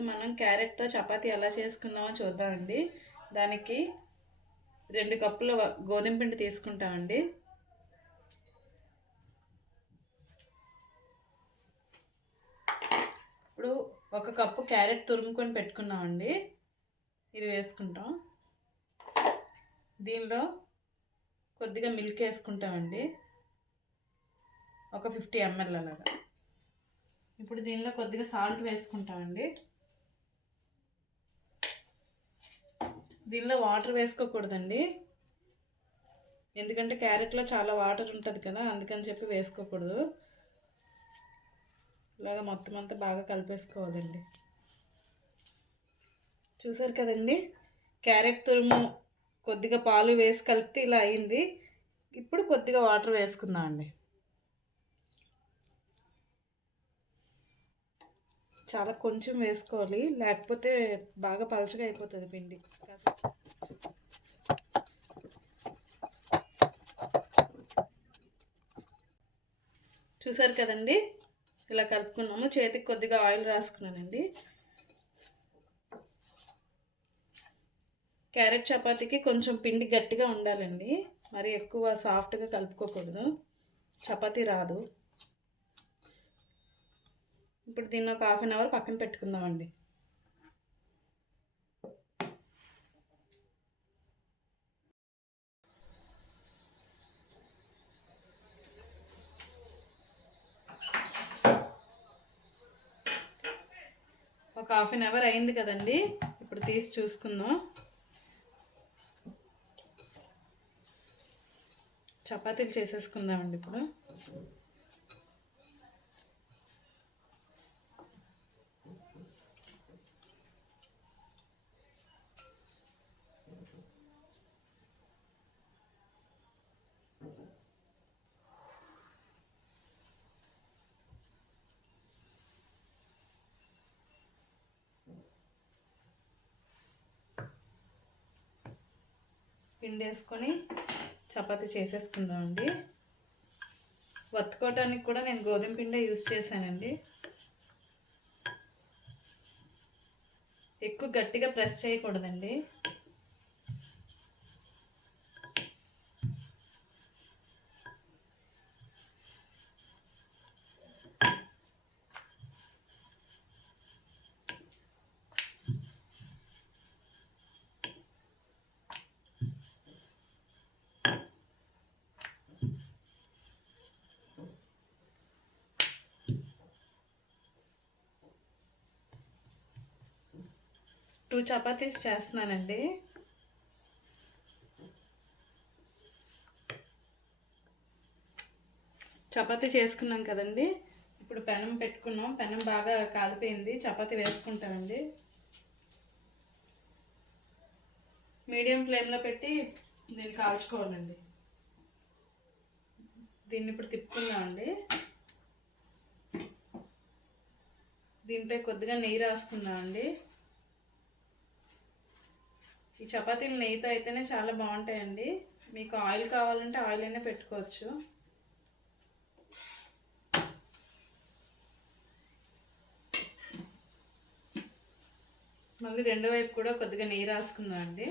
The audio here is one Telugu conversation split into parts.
ఈరోజు మనం క్యారెట్తో చపాతి ఎలా చేసుకుందామో చూద్దామండి. దానికి రెండు కప్పుల గోధుమ పిండి తీసుకుంటామండి. ఇప్పుడు ఒక కప్పు క్యారెట్ తురుముకొని పెట్టుకున్నామండి. ఇది వేసుకుంటాం. దీనిలో కొద్దిగా మిల్క్ వేసుకుంటామండి. ఒక ఫిఫ్టీ ఎంఎల్ అలాగా. ఇప్పుడు దీనిలో కొద్దిగా సాల్ట్ వేసుకుంటామండి. దీనిలో వాటర్ వేసుకోకూడదండి. ఎందుకంటే క్యారెట్లో చాలా వాటర్ ఉంటుంది కదా అందుకని చెప్పి వేసుకోకూడదు. ఇలాగ మొత్తం అంతా బాగా కలిపేసుకోవాలండి. చూసారు కదండి? క్యారెట్ తురుము కొద్దిగా పాలు వేసి కలిపితే ఇలా అయింది. ఇప్పుడు కొద్దిగా వాటర్ వేసుకుందాం అండి చాలా కొంచెం వేసుకోవాలి. లేకపోతే బాగా పలచగా అయిపోతుంది పిండి. చూసారు కదండి? ఇలా కలుపుకున్నాము. చేతికి కొద్దిగా ఆయిల్ రాసుకున్నానండి. క్యారెట్ చపాతీకి కొంచెం పిండి గట్టిగా ఉండాలండి. మరి ఎక్కువ సాఫ్ట్గా కలుపుకోకూడదు. చపాతీ రాదు. ఇప్పుడు దీన్ని ఒక హాఫ్ అన్ అవర్ పక్కన పెట్టుకుందామండి. ఒక హాఫ్ అన్ అవర్ అయింది కదండి. ఇప్పుడు తీసి చూసుకుందాం. చపాతీలు చేసేసుకుందామండి ఇప్పుడు. పిండి వేసుకొని చపాతి చేసేసుకుందామండి. వత్తుకోవటానికి కూడా నేను గోధుమ పిండే యూస్ చేశానండి. ఎక్కువ గట్టిగా ప్రెస్ చేయకూడదండి. టూ చపాతీస్ చేస్తున్నానండి. చపాతీ చేసుకున్నాం కదండి. ఇప్పుడు పెనం పెట్టుకున్నాం. పెనం బాగా కాలిపోయింది. చపాతీ వేసుకుంటామండి మీడియం ఫ్లేమ్లో పెట్టి దీన్ని కాల్చుకోవాలండి. దీన్ని ఇప్పుడు తిప్పుకుందామండి. దీనిపై కొద్దిగా నెయ్యి రాసుకుందామండి. ఈ చపాతీలు నెయ్యితో అయితేనే చాలా బాగుంటాయండి. మీకు ఆయిల్ కావాలంటే ఆయిల్ అయినా పెట్టుకోవచ్చు. మళ్ళీ రెండో వైపు కూడా కొద్దిగా నెయ్యి రాసుకుందాం అండి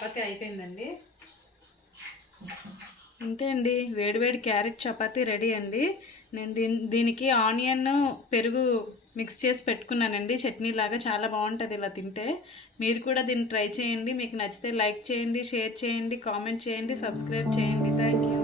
చపాతీ అయిపోయిందండి. అంతే అండి. వేడివేడి క్యారెట్ చపాతీ రెడీ అండి. నేను దీని దీనికి ఆనియన్ పెరుగు మిక్స్ చేసి పెట్టుకున్నానండి. చట్నీ లాగా చాలా బాగుంటుంది ఇలా తింటే. మీరు కూడా దీన్ని ట్రై చేయండి. మీకు నచ్చితే లైక్ చేయండి షేర్ చేయండి కామెంట్ చేయండి సబ్స్క్రైబ్ చేయండి. Thank you